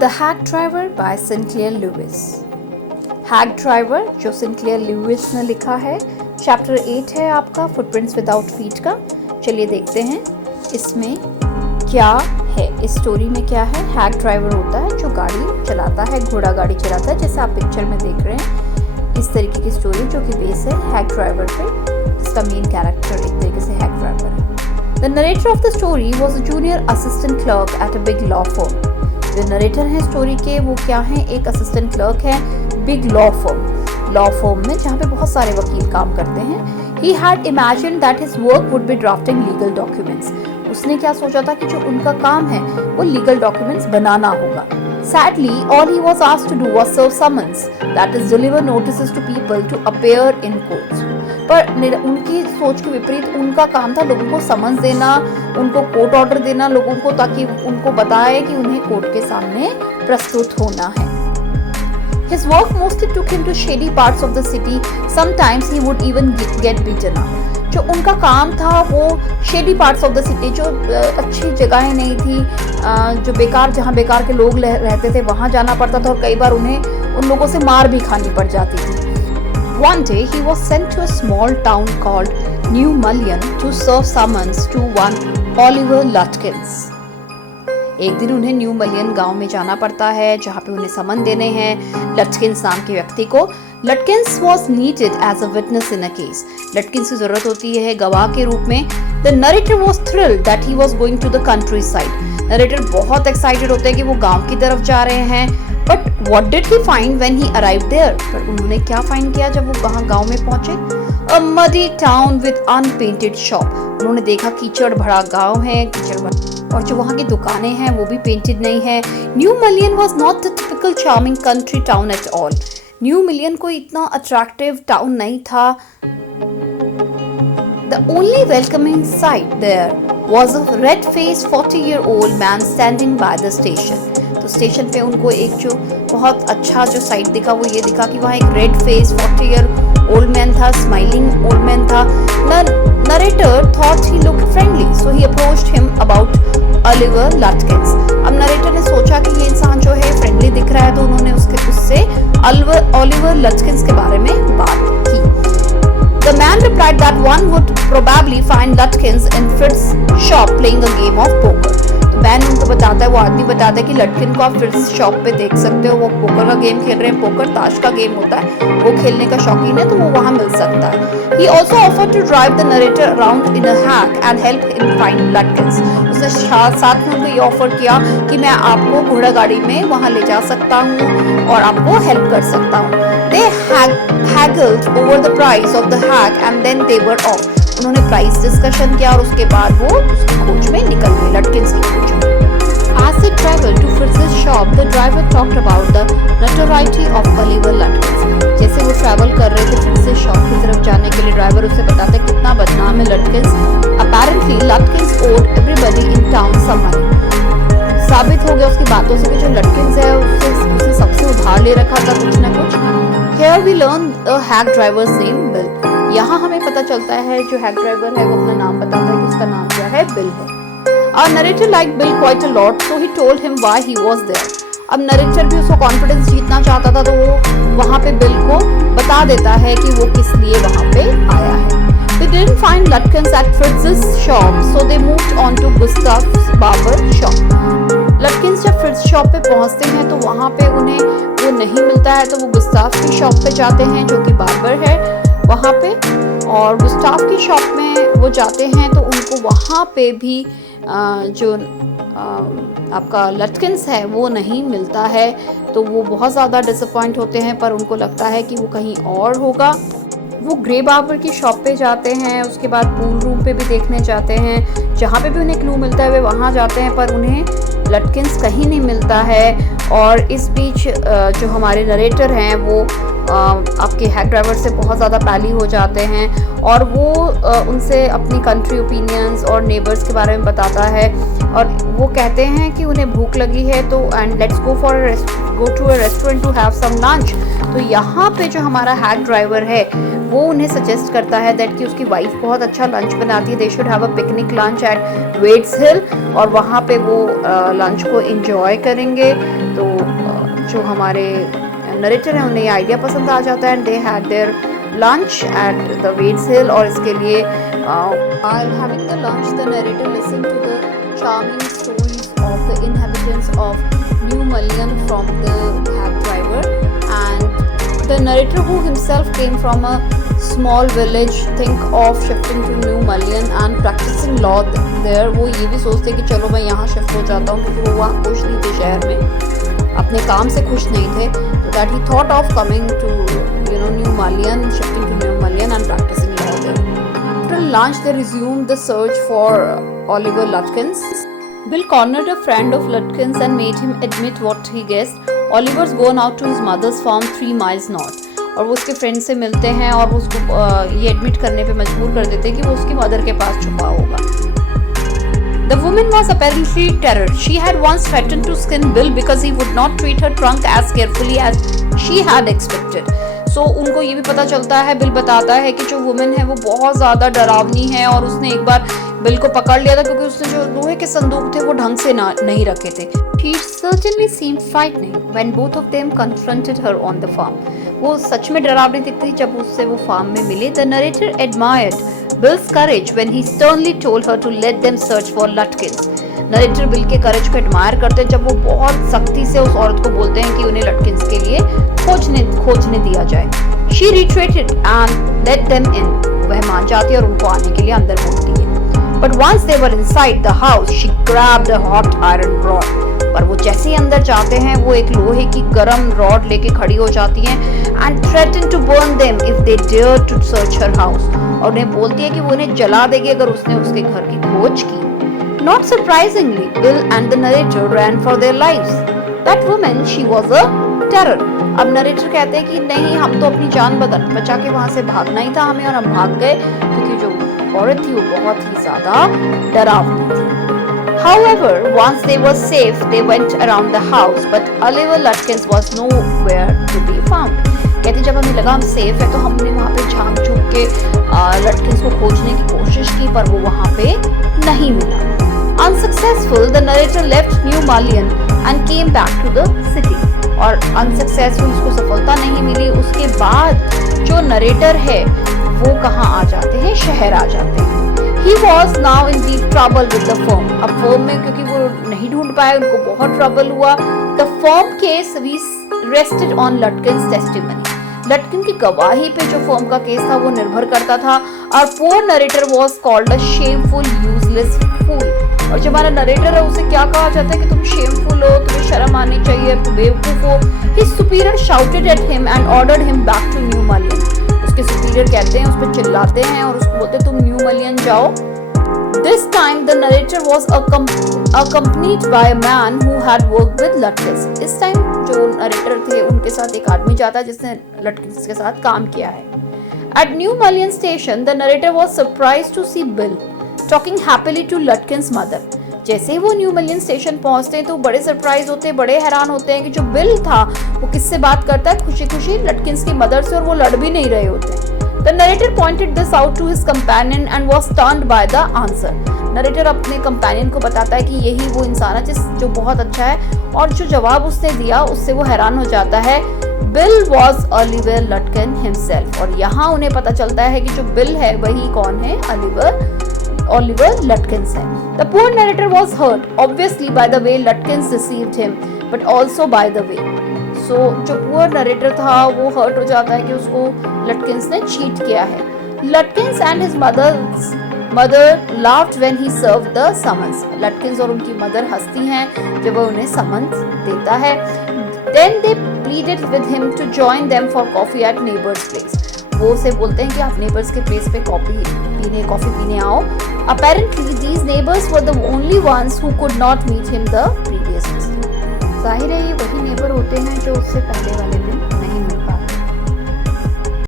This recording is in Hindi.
The hack driver by Sinclair Lewis. Hack driver जो सिंक्लेयर लुइस ने लिखा है, चैप्टर 8 है आपका फुटप्रिंट्स विदाउट फीट का। चलिए देखते हैं इसमें क्या है, इस स्टोरी में क्या है। हैक ड्राइवर होता है जो गाड़ी चलाता है, घोड़ा गाड़ी चलाता है, जैसे आप पिक्चर में देख रहे हैं। इस तरीके की स्टोरी जो कि बेस है हैक ड्राइवर पे, जिसका मेन कैरेक्टर एक तरीके से हैक ड्राइवर है। The narrator of the story was a junior assistant clerk at a big law firm. जो नरेटर हैं स्टोरी के वो क्या हैं, एक असिस्टेंट क्लर्क है बिग लॉ फर्म में, जहाँ पे बहुत सारे वकील काम करते हैं। He had imagined that his work would be drafting legal documents. उसने क्या सोचा था कि जो उनका काम है वो लीगल डॉक्यूमेंट्स बनाना होगा। Sadly, all he was asked to do was serve summons, that is, deliver notices to people to appear in courts. पर उनकी सोच के विपरीत उनका काम था लोगों को समन्स देना, उनको कोर्ट ऑर्डर देना लोगों को, ताकि उनको बताए कि उन्हें कोर्ट के सामने प्रस्तुत होना है। His work mostly took him to shady parts of the city. Sometimes he would even get beaten up. जो उनका काम था वो shady parts of the city, जो अच्छी जगहें नहीं थी, जो जहाँ बेकार के लोग रहते थे वहाँ जाना पड़ता था, और कई बार उन्हें उन लोगों से मार भी खानी पड़ जाती थी। One day he was sent to a small town called New Mullion to serve summons to one Oliver Lutkins. एक दिन उन्हें न्यू मलियन गांव में जाना पड़ता है जहाँ पे उन्हें समन देने हैं लटकिंस नाम के व्यक्ति को। लटकिंस was needed as a witness in a case. लटकिंस की जरूरत होती है गवाह के रूप में। The narrator was thrilled that he was going to the countryside. Narrator बहुत एक्साइटेड होते हैं कि वो गांव की तरफ जा रहे हैं। But what did he find when he arrived there? पर उन्होंने क्या फाइंड किया जब वो वहाँ गांव में पहुंचे? A muddy town with unpainted shop. उन्होंने देखा कीचड़ भरा गांव है, और जो वहाँ की दुकानें हैं वो भी पेंटेड नहीं है। New Malian was not the typical charming country town at all. New Malian कोई इतना अट्रैक्टिव टाउन नहीं था। The only welcoming sight there was a red face 40-year-old man standing by the station. तो स्टेशन पे उनको एक जो बहुत अच्छा जो साइट दिखा वो ये दिखा कि वहाँ एक रेड फेस 40-year-old मैन था, स्माइलिंग ओल्ड मैन था। Narrator thought he looked friendly, so he approached him about Oliver Lutkins. अब नरेटर ने सोचा कि ये इंसान जो है फ्रेंडली दिख रहा है, तो उन्होंने उससे Oliver Lutkins के बारे में बात की। The man replied that one would probably find Lutkins in Fritz's shop playing a game of poker. तो मैन उनको बताता है, वो आदमी बताता है कि लटकिन को आप फ्रिट्ज शॉप पे देख सकते हो, वो पोकर का गेम खेल रहे हैं। पोकर ताश का गेम होता है, वो खेलने का शौकीन है, तो वो वहाँ मिल सकता है। He also offered to drive the narrator around in a hack and help him find Lutkins. उसने साथ में उनको ये ऑफर किया कि मैं आपको घोड़ा गाड़ी में वहाँ ले जा सकता हूँ और आपको हेल्प कर सकता हूँ। They haggled over the price of the hack and then they were off. उन्होंने प्राइस डिस्कशन किया और उसके बाद वो उसकी खोज में निकल गए, लटकिंस की खोज में। As they traveled to Fritz's shop, the driver talked about the notoriety of Oliver Lutkins. जैसे वो ट्रैवल कर रहे थे फ्रिट्ज़ शॉप की तरफ जाने के लिए, ड्राइवर उसे बताता है कितना बदनाम है लटकिंस। Apparently, Lutkins owed everybody in town some money. साबित हो गया उसकी बातों से कि जो लटकिंस है उसे सबसे उधार ले रखा था कुछ ना कुछ। Here we learn a hack driver's name, Bill. यहाँ हमें पता चलता है जो हैक ड्राइवर है वो अपना नाम बताता है कि उसका नाम क्या है, बिल है। Our narrator liked Bill quite a lot, so he told him why he was there. अब नरेटर भी उसको कॉन्फिडेंस जीतना चाहता था, तो वो वहाँ पे बिल को बता देता है कि वो किस लिए वहाँ पे आया है। They didn't find Lutkins at Fritz's shop, so they moved on to Gustav's barber shop. लटकिंस जब फ्रिट्ज शॉप पे पहुँचते हैं तो वहाँ पे उन्हें वो नहीं मिलता है, तो वो गुस्ताव की शॉप पे जाते हैं जो कि बार्बर है वहाँ पे, और गुस्ताव की शॉप में वो जाते हैं तो उनको वहाँ पे भी जो आपका लटकिंस है वो नहीं मिलता है, तो वो बहुत ज़्यादा डिसअपॉइंट होते हैं, पर उनको लगता है कि वो कहीं और होगा। वो ग्रे बार्बर की शॉप पे जाते हैं, उसके बाद पूल रूम पे भी देखने जाते हैं, जहाँ पे भी उन्हें क्लू मिलता है वे वहाँ जाते हैं, पर उन्हें लटकिंस कहीं नहीं मिलता है। और इस बीच जो हमारे नरेटर हैं वो आपके हैक ड्राइवर से बहुत ज़्यादा पैली हो जाते हैं, और वो उनसे अपनी कंट्री ओपिनियंस और नेबर्स के बारे में बताता है, और वो कहते हैं कि उन्हें भूख लगी है तो and let's go to a restaurant to have some lunch. तो यहाँ पे जो हमारा हैक ड्राइवर है वो उन्हें सजेस्ट करता है दैट कि उसकी वाइफ बहुत अच्छा लंच बनाती है, they should have a picnic lunch at Wetts Hill, और वहाँ पे वो लंच को एंजॉय करेंगे। तो जो हमारे नरेटर हैं उन्हें ये आइडिया पसंद आ जाता है and they had their lunch at the Wetts Hill. और इसके लिए while having the lunch the narrator listened to the charming stories of the inhabitants of New Mullion from the cab driver, and the narrator who himself came from a small village think of shifting to New Mullion and practicing law there। वो ये भी सोचते कि चलो मैं यहाँ शिफ्ट हो जाता हूँ, क्योंकि वो वहाँ खुश नहीं थे, शहर में अपने काम से खुश नहीं थे। तो that he thought of coming to New Mullion, shifting to New Mullion and practicing law there। After lunch they resumed the search for Oliver Lutkins। Bill cornered a friend of Lutkins and made him admit what he guessed। Oliver's gone out to his mother's farm 3 miles north। और वो उसके फ्रेंड से मिलते हैं और उसको ये एडमिट करने पे मजबूर कर देते हैं कि वो उसकी मदर के पास छुपा होगा। The woman was apparently terrored। She had once threatened to skin Bill because he would not treat her trunk as carefully as she had expected। So उनको ये भी पता चलता है, बिल बताता है कि जो वुमेन है वो बहुत ज़्यादा डरावनी है और उसने एक बार बिल को पकड़ लिया था क्योंकि उसने जो लोहे के संदूक थे वो ढंग से नहीं रखे थे। She certainly seemed frightening when both of them confronted her on the farm। वो सच में डरावनी दिखती जब उससे वो फार्म में मिले। The narrator admired Bill's courage when he sternly told her to let them search for Lutkins। Narrator bill के करेज को एडमायर करते हैं जब वो बहुत सख्ती से उस औरत को बोलते हैं कि उन्हें लटकिंस के लिए खोजने दिया जाए। She retreated and let them in। वह मान जाती है और उनको आने के लिए अंदर बोलती है। But once they were inside the house, she grabbed a hot iron rod। पर वो जैसे ही अंदर जाते हैं वो एक लोहे की गरम रॉड लेके खड़ी हो जाती हैं and threatened to burn them if they dared to search her house। और उन्हें बोलती है कि वो उन्हें जला देगी अगर उसने उसके घर की खोज की। Not surprisingly, Bill and the narrator ran for their lives। That woman, she was a terror। अब नरेटर कहते हैं कि नहीं, हम तो अपनी जान बचा के वहां से भागना ही था हमें, और हम भाग गए क्योंकि जो औरत थी वो बहुत ही ज्यादा डरावनी थी। However, once they were safe, they went around the house, but Oliver Lutkins was nowhere to be found। कहते जब हमें लगा हम सेफ है तो हमने वहाँ पे झांक झुक के लटकिंस को खोजने की कोशिश की, पर वो वहाँ पे नहीं मिला। Unsuccessful, the narrator left New Mullion and came back to the city। और unsuccessful, उसको सफलता नहीं मिली। उसके बाद जो नरेटर है वो कहाँ आ जाते हैं, शहर आ जाते हैं। He was now in deep trouble with the firm। अब फर्म में क्योंकि वो नहीं ढूंढ पाए, उनको बहुत ट्रबल हुआ। The firm case rested on Lutkins' testimony। लटकिन की गवाही पे जो फर्म का केस था वो निर्भर करता था। और poor narrator was called a shameful, useless fool। और जो हमारा नरेटर है उसे क्या कहा जाता है कि तुम शेमफुल हो, तुम्हें शर्म आनी चाहिए, तुम बेवकूफ हो। His superior shouted at him and ordered him back to New Mullion। उसके सुपीरियर कहते हैं, उस पर चिल्लाते हैं और उसको बोलते हैं तुम न्यू मलियन जाओ। This time the narrator was accompanied by a man who had worked with Lutkins। इस टाइम जो नरेटर थे उनके साथ एक आदमी जाता है जिसने लटकिंस के साथ काम किया है। At New Mullion station, the narrator was surprised to see Bill talking happily to Lutkins' mother। जैसे ही वो न्यू मलियन स्टेशन पहुंचते हैं तो बड़े सरप्राइज होते हैं, बड़े हैरान होते हैं कि जो बिल था वो किससे बात करता है, खुशी खुशी लटकिंस की मदर से, और वो लड़ भी नहीं रहे होते। The narrator pointed this out to his companion and was stunned by the answer। Narrator अपने कंपेनियन को बताता है कि यही वो इंसान है जो बहुत अच्छा है, और जो जवाब उसने दिया उससे वो हैरान हो जाता है। Bill was Oliver Lutkin himself। और यहाँ उन्हें पता चलता है कि जो बिल है वही कौन है, Oliver Lutkins है। The poor narrator was hurt obviously by the way Lutkins deceived him, but also by the way। So जो poor narrator था वो hurt हो जाता है कि उसको Lutkins ने cheat किया है। Lutkins and his mother laughed when he served the summons। Lutkins और उनकी मदर हंसती हैं जब वो उन्हें समन्स देता है। Then they pleaded with him to join them for coffee at neighbor's place। वो उसे बोलते हैं कि आप नेबर्स के प्लेस पे कॉफी पीने आओ। Apparently these neighbors were the only ones who could not meet him the previous day। जाहिर है ये वही नेबर होते हैं जो उससे पहले वाले दिन